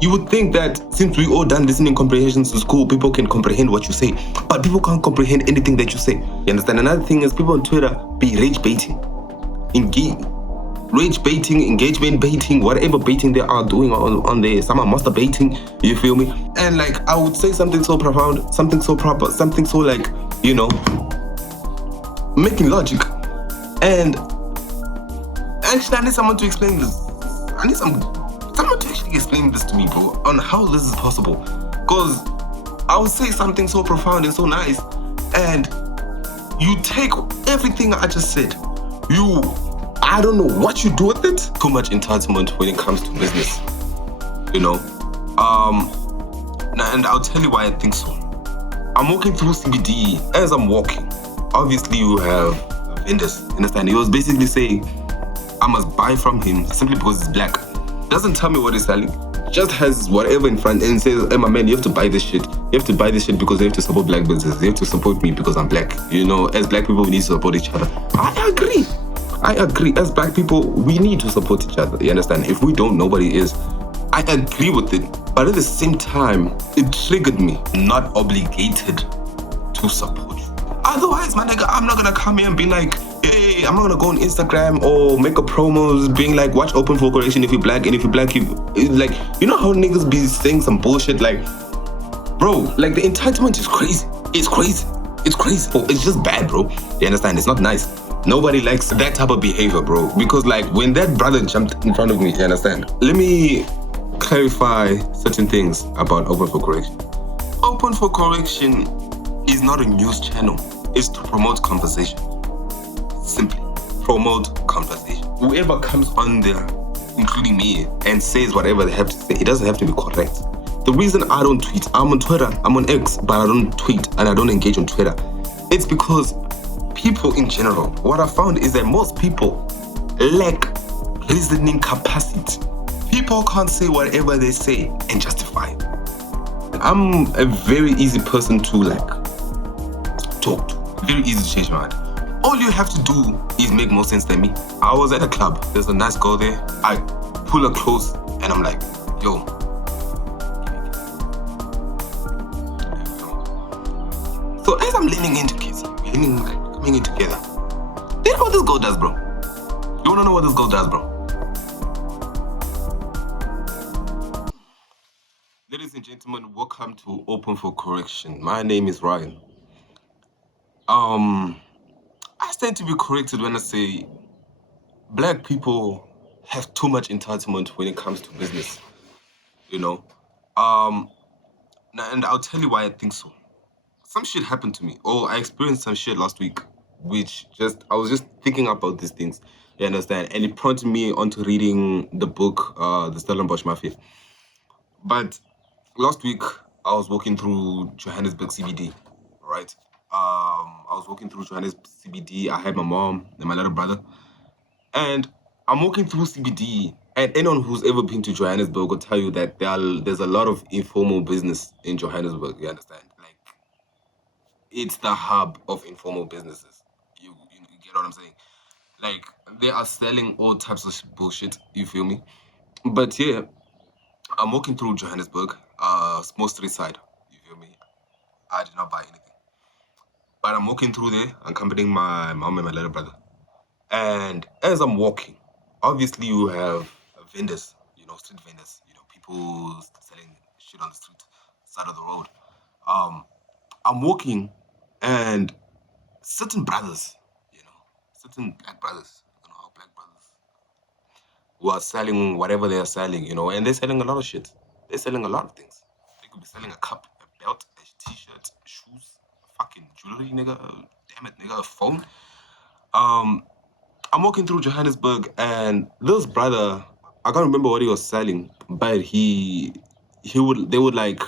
You would think that since we all done listening comprehensions in school, people can comprehend what you say, but people can't comprehend anything that you say. You understand? Another thing is people on Twitter be rage baiting, rage baiting, engagement baiting, whatever baiting they are doing on there. Some are masturbating, you feel me? And like, I would say something so profound, something so proper, something so like, you know, making logic. And actually, I need someone to explain this. I need someone to actually explain this to me, bro, on how this is possible. Because I would say something so profound and so nice, and you take everything I just said. I don't know what you do with it. Too much entitlement when it comes to business, you know. And I'll tell you why I think so. I'm walking through CBD. As I'm walking, obviously you have vendors, understand? He was basically saying I must buy from him simply because he's black. Doesn't tell me what he's selling. Just has whatever in front and says, hey my man, you have to buy this shit. You have to buy this shit because you have to support black businesses. You have to support me because I'm black. You know, as black people, we need to support each other. I agree. As black people, we need to support each other. You understand? If we don't, nobody is. I agree with it. But at the same time, it triggered me. Not obligated to support you. Otherwise, my nigga, I'm not gonna come here and be like, hey, I'm not gonna go on Instagram or make a promos being like, watch Open for Correction if you're black, and if you're black, like, you know how niggas be saying some bullshit like, bro, like the entitlement is crazy. It's crazy. It's just bad, bro. You understand? It's not nice. Nobody likes that type of behavior, bro. Because like when that brother jumped in front of me, you understand? Let me clarify certain things about Open for Correction. Open for Correction is not a news channel. It's to promote conversation. Simply promote conversation. Whoever comes on there, including me, and says whatever they have to say, it doesn't have to be correct. The reason I don't tweet, I'm on Twitter, I'm on X, but I don't tweet and I don't engage on Twitter. It's because people in general, what I found is that most people lack reasoning capacity. People can't say whatever they say and justify it. I'm a very easy person to like talk to. Very easy to change my mind. All you have to do is make more sense than me. I was at a club. There's a nice girl there. I pull her close and I'm like, yo. So as I'm leaning into kissing, coming in together. Do you know what this girl does, bro? You wanna know what this girl does, bro? Ladies and gentlemen, welcome to Open for Correction. My name is Ryan. I stand to be corrected when I say black people have too much entitlement when it comes to business, you know. And I'll tell you why I think so. Some shit happened to me, or I experienced some shit last week, which I was just thinking about these things, you understand? And it prompted me onto reading the book, The Stellenbosch Mafia. But last week, I was walking through Johannesburg CBD, right? I was walking through Johannesburg CBD. I had my mom and my little brother. And I'm walking through CBD. And anyone who's ever been to Johannesburg will tell you that there's a lot of informal business in Johannesburg, you understand? Like, it's the hub of informal businesses. You get what I'm saying? Like, they are selling all types of bullshit, you feel me? But yeah, I'm walking through Johannesburg, small street side, you feel me? I did not buy anything. But I'm walking through there, accompanying my mom and my little brother. And as I'm walking, obviously you have vendors, street vendors, people selling shit on the street, side of the road. I'm walking and certain brothers, certain black brothers, our black brothers, who are selling whatever they are selling, and they're selling a lot of shit. They're selling a lot of things. They could be selling a cup, a belt, a t-shirt, shoes, fucking jewelry, nigga, damn it, nigga, a phone. I'm walking through Johannesburg and this brother, I can't remember what he was selling, but they would like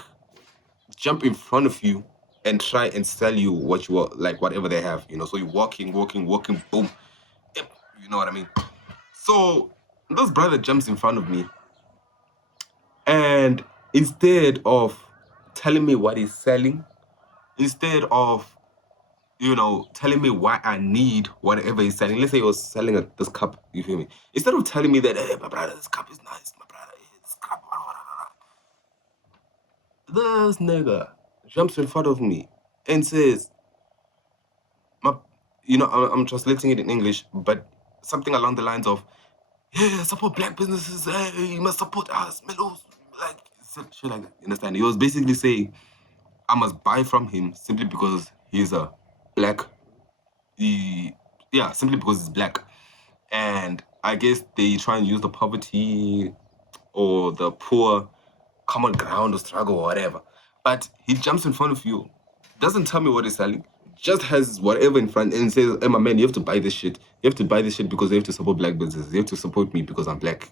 jump in front of you and try and sell you what you want, like whatever they have, so you're walking, boom. Yep, you know what I mean? So this brother jumps in front of me and instead of telling me what he's selling, instead of telling me why I need whatever he's selling. Let's say he was selling this cup, you feel me? Instead of telling me that, hey, my brother, this cup is nice, my brother, this cup, blah, blah, blah, blah. This nigga jumps in front of me and says, my, I'm translating it in English, but something along the lines of, yeah, support black businesses, hey, you must support us, Melos, like, shit like that, you understand? He was basically saying, I must buy from him simply because he's a black, simply because he's black. And I guess they try and use the poverty or the poor common ground or struggle or whatever. But he jumps in front of you, doesn't tell me what he's selling, just has whatever in front and says, hey, my man, you have to buy this shit. You have to buy this shit because you have to support black businesses. You have to support me because I'm black.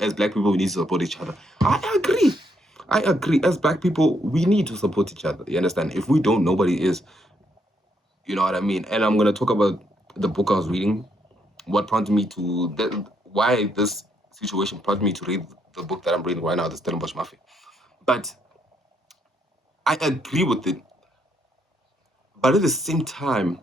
As black people, we need to support each other. I agree. As black people, we need to support each other. You understand? If we don't, nobody is. You know what I mean? And I'm going to talk about the book I was reading, what prompted me to, why this situation prompted me to read the book that I'm reading right now, the Stellenbosch Mafia. But I agree with it. But at the same time,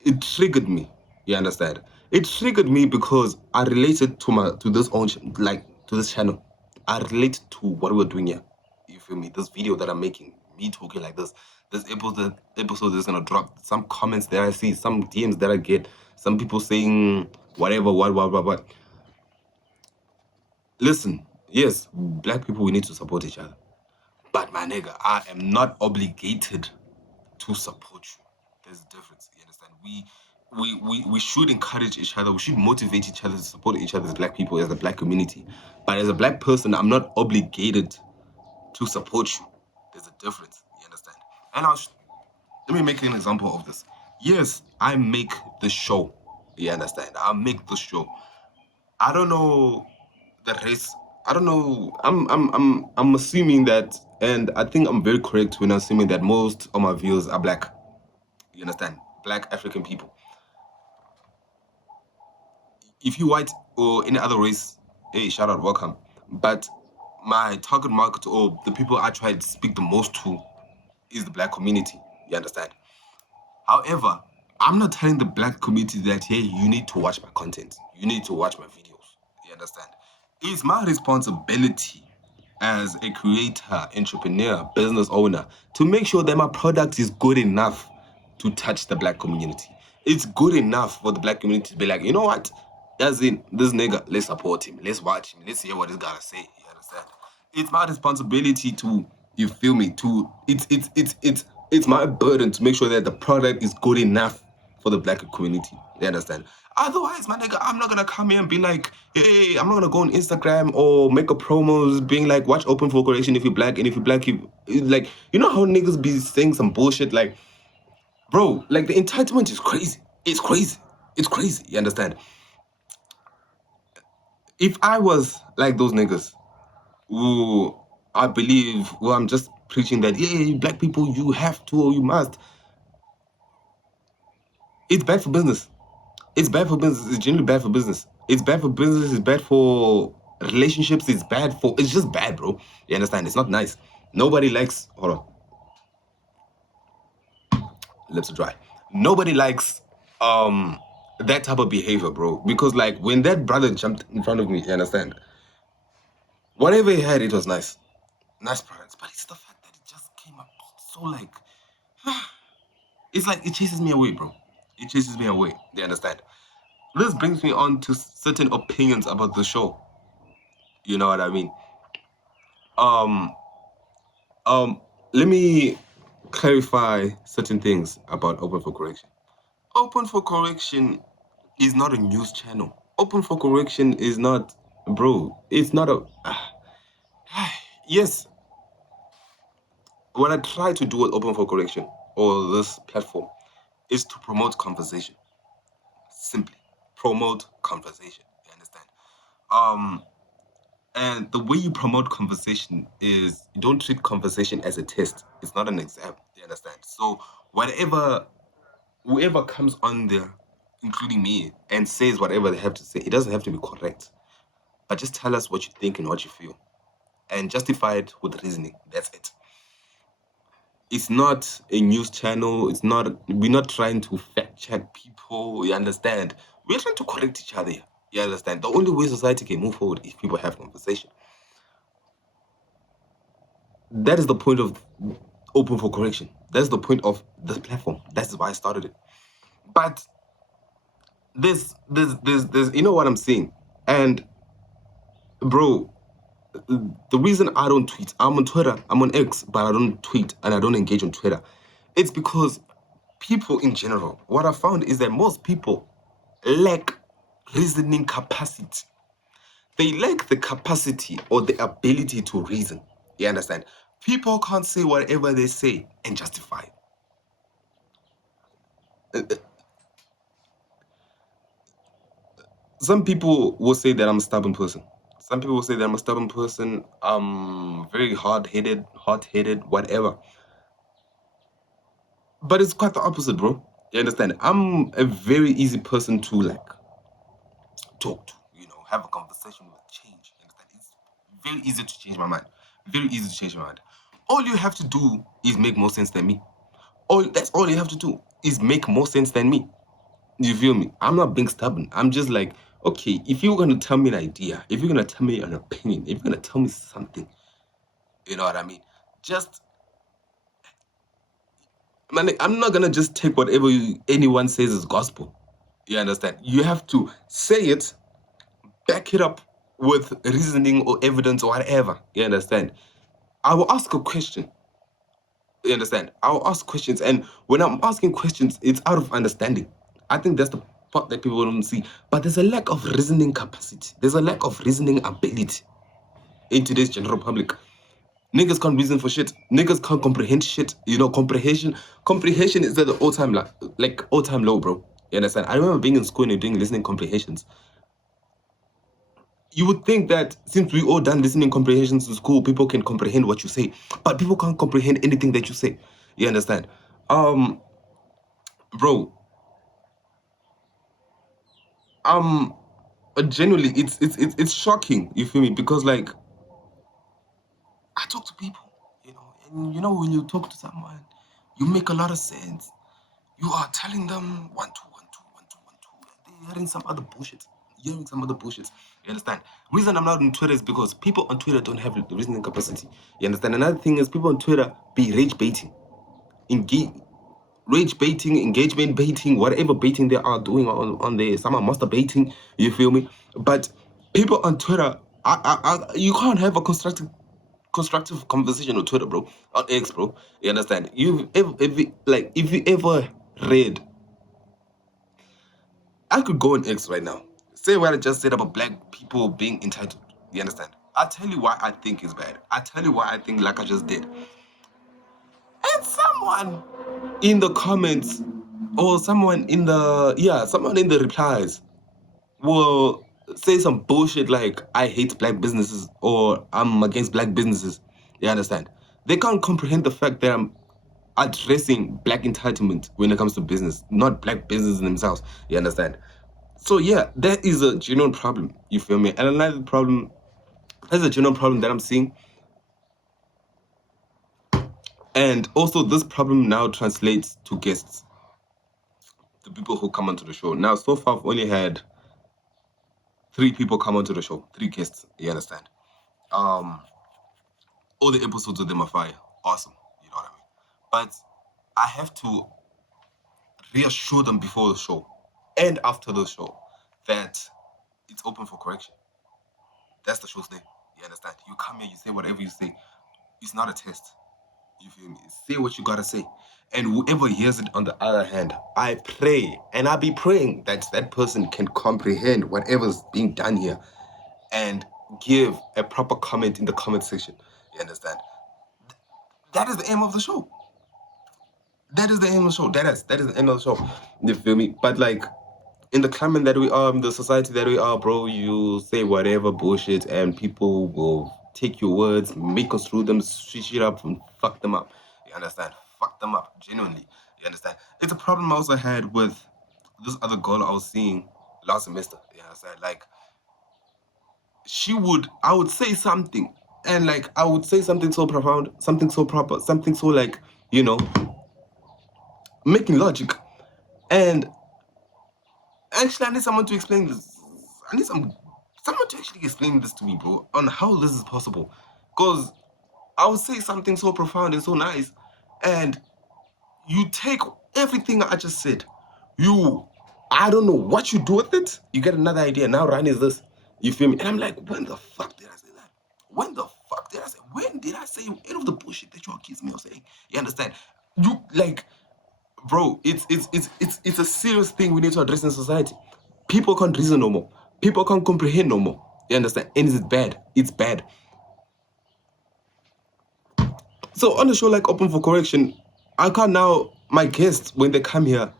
it triggered me. You understand? It triggered me because I related to this channel. I relate to what we're doing here. You feel me? This video that I'm making, me talking like this episode is gonna drop. Some comments that I see, some DMs that I get, some people saying whatever, what. Listen, yes, black people, we need to support each other. But my nigga, I am not obligated to support you. There's a difference. You understand? We should encourage each other. We should motivate each other to support each other as black people, as a black community. But as a black person, I'm not obligated to support you. There's a difference. You understand? And let me make an example of this. Yes, I make the show. You understand? I make the show. I don't know the race. I don't know. I'm assuming that, and I think I'm very correct when assuming that most of my viewers are black. You understand? Black African people. If you white or any other race, hey, shout out, welcome. But my target market or the people I try to speak the most to is the black community. You understand? However, I'm not telling the black community that, hey, you need to watch my content. You need to watch my videos. You understand? It's my responsibility as a creator, entrepreneur, business owner to make sure that my product is good enough to touch the black community. It's good enough for the black community to be like, you know what? As in, this nigga, let's support him. Let's watch him. Let's hear what he's gotta say. You understand? It's my responsibility to, you feel me, it's my burden to make sure that the product is good enough for the black community. You understand? Otherwise, my nigga, I'm not gonna come here and be like, hey, I'm not gonna go on Instagram or make a promos being like, watch Open for Correction if you're black, and if you're black, like, you know how niggas be saying some bullshit like, bro, like the entitlement is crazy. It's crazy. It's crazy. You understand? If I was like those niggas, who I believe, well, I'm just preaching that, yeah, black people, you have to or you must. It's bad for business. It's bad for business. It's generally bad for business. It's bad for business. It's bad for relationships. It's just bad, bro. You understand? It's not nice. Nobody likes, hold on. Lips are dry. Nobody likes that type of behavior, bro. Because like when that brother jumped in front of me, you understand? Whatever he had, it was nice. Nice products. But it's the fact that it just came up so like, it's like it chases me away, bro. It chases me away. You understand? This brings me on to certain opinions about the show. You know what I mean? Um, let me clarify certain things about Open for Correction. Open for Correction is not a news channel. Open for Correction is not, bro. It's not a. Yes. What I try to do with Open for Correction or this platform is to promote conversation. Simply promote conversation. You understand? And the way you promote conversation is you don't treat conversation as a test. It's not an exam. You understand? So whoever comes on there, including me, and says whatever they have to say, it doesn't have to be correct. But just tell us what you think and what you feel. And justify it with reasoning. That's it. It's not a news channel. We're not trying to fact check people. You understand? We're trying to correct each other. You understand? The only way society can move forward is people have conversation. that is the point of open for correction. That's the point of this platform. That's why I started it. But there's you know what I'm saying? And bro, the reason I don't tweet, I'm on Twitter, I'm on X, but I don't tweet and I don't engage on Twitter. It's because people in general, what I found is that most people lack reasoning capacity. They lack the capacity or the ability to reason. You understand? People can't say whatever they say and justify it. Some people will say that I'm a stubborn person. Some people will say that I'm a stubborn person. I'm very hard-headed, hot-headed, whatever. But it's quite the opposite, bro. You understand? I'm a very easy person to like talk to, have a conversation with, change. You understand? It's very easy to change my mind. Very easy to change my mind. All you have to do is make more sense than me. That's all you have to do is make more sense than me. You feel me? I'm not being stubborn. I'm just like, okay, if you're gonna tell me an idea, if you're gonna tell me an opinion, if you're gonna tell me something, you know what I mean? Just, man, I'm not gonna just take whatever anyone says as gospel. You understand? You have to say it, back it up with reasoning or evidence or whatever. You understand? I will ask a question. You understand? I'll ask questions, and when I'm asking questions, it's out of understanding. I think that's the part that people don't see. But there's a lack of reasoning capacity. There's a lack of reasoning ability in today's general public. Niggas can't reason for shit. Niggas can't comprehend shit. Comprehension is at the all-time all-time low, bro. You understand? I remember being in school and doing listening comprehensions. You would think that since we all done listening comprehensions in school, people can comprehend what you say, but people can't comprehend anything that you say. You understand? Bro, genuinely, it's shocking. You feel me? Because like, I talk to people, and when you talk to someone, you make a lot of sense. You are telling them 1 2 1 2 1 2 1 2. They're hearing some other bullshit. You understand? Reason I'm not on Twitter is because people on Twitter don't have the reasoning capacity. You understand? Another thing is people on Twitter be rage baiting, rage baiting, engagement baiting, whatever baiting they are doing on there. Some are masturbating. You feel me? But people on Twitter, you can't have a constructive conversation on Twitter, bro. On X, bro. You understand? If you ever read, I could go on X right now. Say what I just said about black people being entitled. You understand? I'll tell you why I think it's bad. I'll tell you why I think like I just did. And someone in the comments or someone in the replies will say some bullshit like I hate black businesses or I'm against black businesses. You understand? They can't comprehend the fact that I'm addressing black entitlement when it comes to business, not black businesses themselves. You understand? So yeah, that is a genuine problem. You feel me? And another problem, that's a genuine problem that I'm seeing. And also this problem now translates to guests, the people who come onto the show. Now, so far I've only had 3 people come onto the show, 3 guests, you understand? All the episodes of them are fire. Awesome. You know what I mean? But I have to reassure them before the show and after the show that it's open for correction. That's the show's name. You understand? You come here, you say whatever you say. It's not a test. You feel me? Say what you gotta say. And whoever hears it on the other hand, I pray, and I be praying that that person can comprehend whatever's being done here and give a proper comment in the comment section. You understand? That is the aim of the show. That is the aim of the show. That is the aim of the show. You feel me? But like, in the climate that we are, in the society that we are, bro, you say whatever bullshit and people will take your words, make us through them, switch it up and fuck them up. You understand? Fuck them up, genuinely. You understand? It's a problem I also had with this other girl I was seeing last semester. You understand? Like, I would say something, and like, I would say something so profound, something so proper, something so like, making logic. And actually, I need someone to explain this. I need someone to actually explain this to me, bro, on how this is possible. Because I would say something so profound and so nice, and you take everything I just said. I don't know what you do with it. You get another idea. Now run is this. You feel me? And I'm like, when the fuck did I say that? When the fuck did I say? When did I say any of the bullshit that you accuse me of saying? You understand? You like, bro, it's a serious thing we need to address in society. People can't reason no more. People can't comprehend no more. You understand? And it's bad. It's bad. So on a show like Open for Correction, I can't now, my guests, when they come here,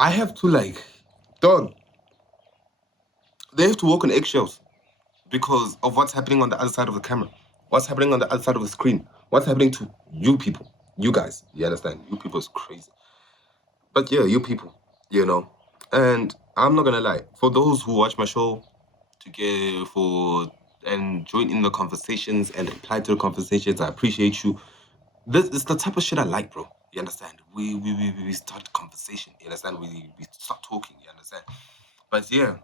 I have to like, dog, they have to walk on eggshells because of what's happening on the other side of the camera, what's happening on the other side of the screen, what's happening to you people, you guys, you understand? You people is crazy. But yeah, you people, you know. And I'm not gonna lie, for those who watch my show and join in the conversations and reply to the conversations, I appreciate you. This is the type of shit I like, bro. You understand? We start conversation. You understand? We start talking. You understand? But yeah,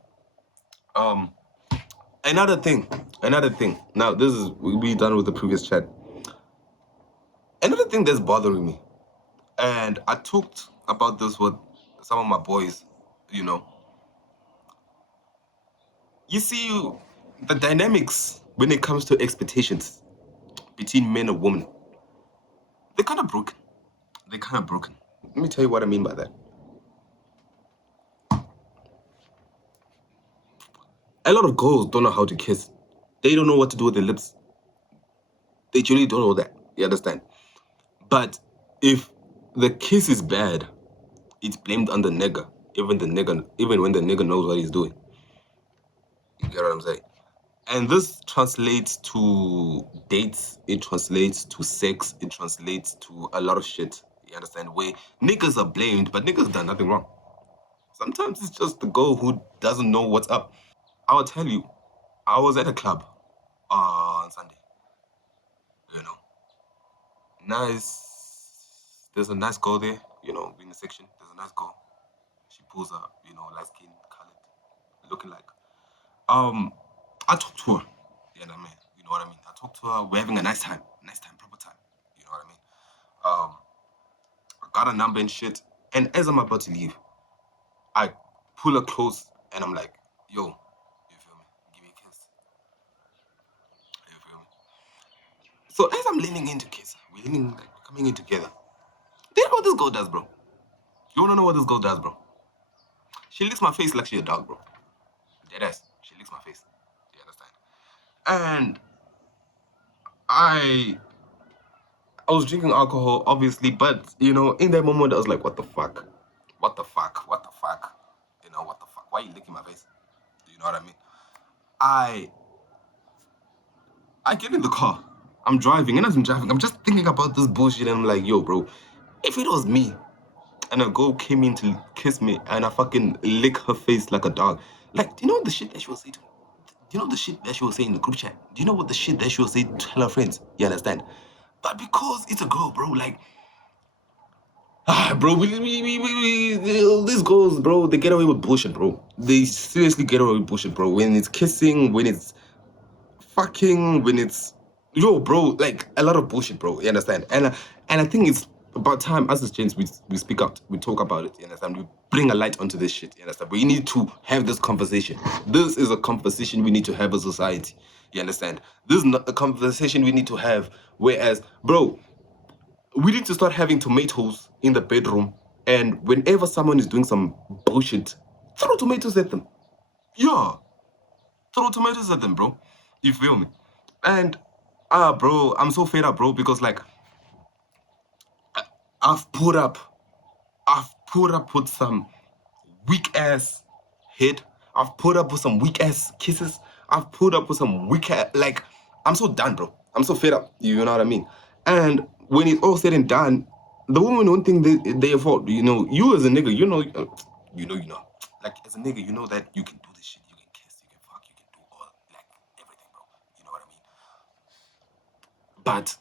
another thing. Now this is we done with the previous chat. Another thing that's bothering me, and I talked about this with some of my boys. You know, you see, the dynamics when it comes to expectations between men and women, they're kind of broken. They're kind of broken. Let me tell you what I mean by that. A lot of girls don't know how to kiss. They don't know what to do with their lips. They truly don't know that. You understand? But if the kiss is bad, it's blamed on the nigga. Even when the nigga knows what he's doing. You get what I'm saying? And this translates to dates, it translates to sex, it translates to a lot of shit. You understand? Where niggas are blamed, but niggas done nothing wrong. Sometimes it's just the girl who doesn't know what's up. I will tell you, I was at a club on Sunday. You know, nice. There's a nice girl there. You know, in the section. There's a nice girl. She pulls up. You know, light skin, colored, looking like. I talked to her. You know what I mean? You know what I mean? I talked to her. We're having a nice time, proper time. You know what I mean? I got a number and shit. And as I'm about to leave, I pull her close and I'm like, yo, you feel me? Give me a kiss. You feel me? So as I'm leaning in to kiss her, we're leaning, like, coming in together. Do you know what this girl does, bro? You wanna know what this girl does, bro? She licks my face like she a dog, bro. Deadass. She licks my face. You understand? And I was drinking alcohol, obviously, but you know, in that moment, I was like, "What the fuck? What the fuck? What the fuck? You know, what the fuck? Why are you licking my face?" You know what I mean? I get in the car. I'm driving, and as I'm driving, I'm just thinking about this bullshit, and I'm like, "Yo, bro, if it was me, and a girl came in to kiss me, and I fucking lick her face like a dog, like, do you know the shit that she will say to me? Do you know the shit that she will say in the group chat? Do you know what the shit that she will say to tell her friends? You understand? But because it's a girl, bro, like." Bro, these girls, bro, they get away with bullshit, bro. They seriously get away with bullshit, bro. When it's kissing, when it's fucking, when it's, yo, bro, like a lot of bullshit, bro. You understand? And I think it's about time, as a gents, we speak out, we talk about it. You understand? We bring a light onto this shit. You understand? We need to have this conversation. This is a conversation we need to have as a society. You understand? This is not a conversation we need to have. Whereas, bro, we need to start having tomatoes in the bedroom, and whenever someone is doing some bullshit, throw tomatoes at them. Yeah, throw tomatoes at them, bro. You feel me? And bro, I'm so fed up, bro, because like I've put up with some weak ass hit. I've put up with some weak ass kisses. I've put up with some weak ass, like, I'm so done, bro. I'm so fed up. You know what I mean? And when it's all said and done, the women don't think they fault. You know, you as a nigga, you know. Like, as a nigga, you know that you can do this shit. You can kiss, you can fuck, you can do all, like, everything, bro. You know what I mean? But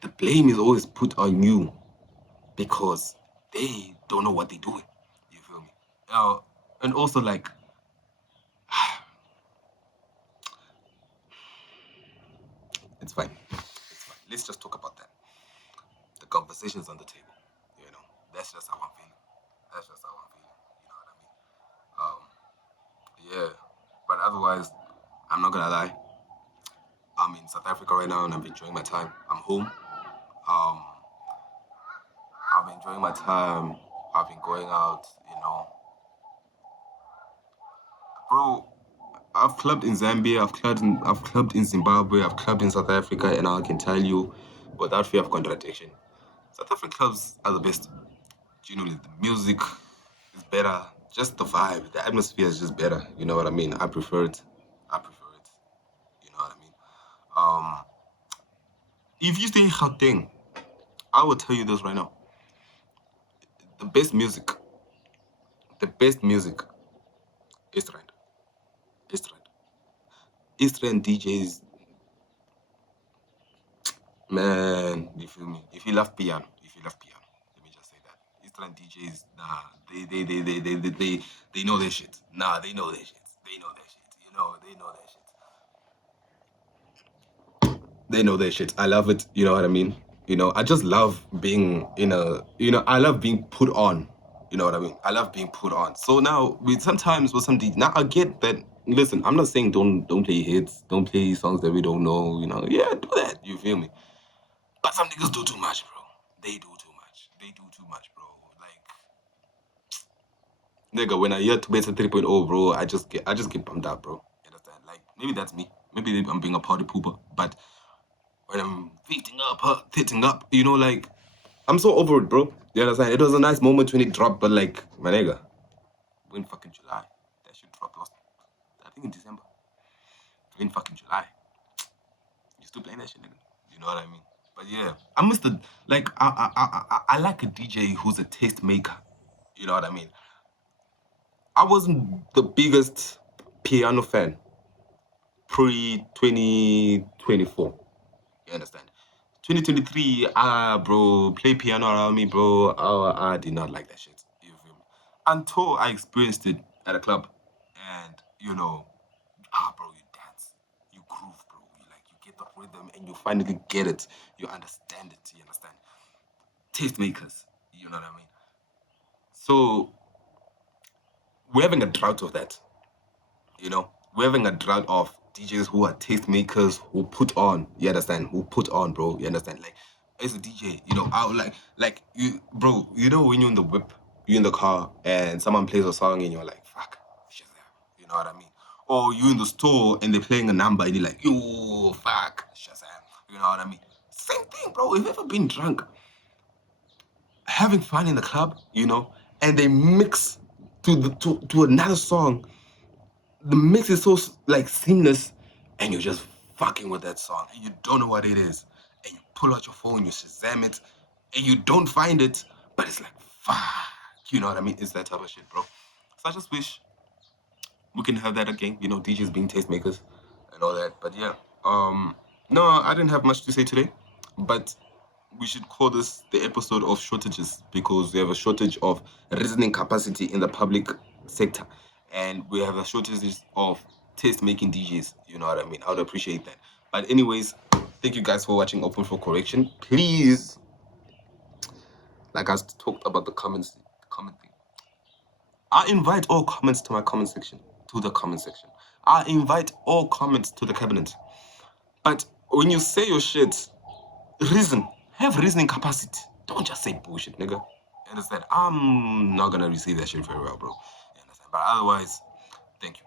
the blame is always put on you because they don't know what they're doing. You feel me? And also, like, It's fine. It's fine. Let's just talk about that. The conversation's on the table. You know, that's just how I'm feeling. That's just how I'm feeling. You know what I mean? Yeah. But otherwise, I'm not gonna lie. I'm in South Africa right now and I'm enjoying my time. I'm home. Um, I'm enjoying my time. I've been going out, you know. Bro, I've clubbed in Zambia, I've clubbed in Zimbabwe, I've clubbed in South Africa, and I can tell you, without fear of contradiction, South African clubs are the best. Genuinely, the music is better, just the vibe, the atmosphere is just better. You know what I mean? I prefer it. I prefer it. You know what I mean? Um, if you stay in Gauteng, I will tell you this right now: the best music, the best music, is right. East Rand. East Rand DJs, man, you feel me? If you love piano, let me just say that. East Rand DJs, nah, they know their shit. Nah, they know their shit. They know their shit. You know, they know their shit. They know their shit. I love it. You know what I mean? You know, I just love being in a, you know, I love being put on. You know what I mean? I love being put on. So now, sometimes with some DJs, now I get that. Listen, I'm not saying don't play hits, don't play songs that we don't know. You know, yeah, do that. You feel me? But some niggas do too much, bro. They do too much. They do too much, bro. Like, nigga, when I hear Tubesa 3.0, bro, I just get bummed out, bro. You understand? Like, maybe that's me. Maybe I'm being a party pooper. But when I'm hitting up, you know, like, I'm so over it, bro. You understand? It was a nice moment when it dropped, but like, my nigga, we're in fucking July. That shit dropped last, I think in December. We're in fucking July. You still playing that shit, nigga? You know what I mean? But yeah, I must like I like a DJ who's a taste maker. You know what I mean? I wasn't the biggest piano fan pre 2024. You understand? 2023, bro, play piano around me, bro. I did not like that shit. You feel me? Until I experienced it at a club, and you know, bro, you dance, you groove, bro. You get the rhythm, and you finally get it. You understand it. You understand? Tastemakers. You know what I mean? So we're having a drought of that. You know, we're having a drought of DJs who are tastemakers, who put on. You understand? Who put on, bro? You understand? Like, as a DJ, you know, I would like you, bro. You know, when you're in the whip, you're in the car, and someone plays a song, and you're like, fuck, Shazam. You know what I mean? Or you in the store, and they're playing a number, and you're like, yo, fuck, Shazam. You know what I mean? Same thing, bro. Have you ever been drunk, having fun in the club, you know, and they mix to another song? The mix is so like seamless, and you're just fucking with that song, and you don't know what it is, and you pull out your phone, you Shazam it, and you don't find it, but it's like fuck, you know what I mean? It's that type of shit, bro. So I just wish we can have that again, you know, DJs being tastemakers and all that. But yeah, no, I didn't have much to say today, but we should call this the episode of shortages, because we have a shortage of reasoning capacity in the public sector, and we have a shortage of taste making DJs. You know what I mean? I would appreciate that. But anyways, thank you guys for watching Open for Correction. Please, like I talked about the comment thing, I invite all comments to my comment section, to the comment section. I invite all comments to the cabinet. But when you say your shit, reason. Have reasoning capacity. Don't just say bullshit, nigga. You understand? I'm not gonna receive that shit very well, bro. You understand? But otherwise, thank you.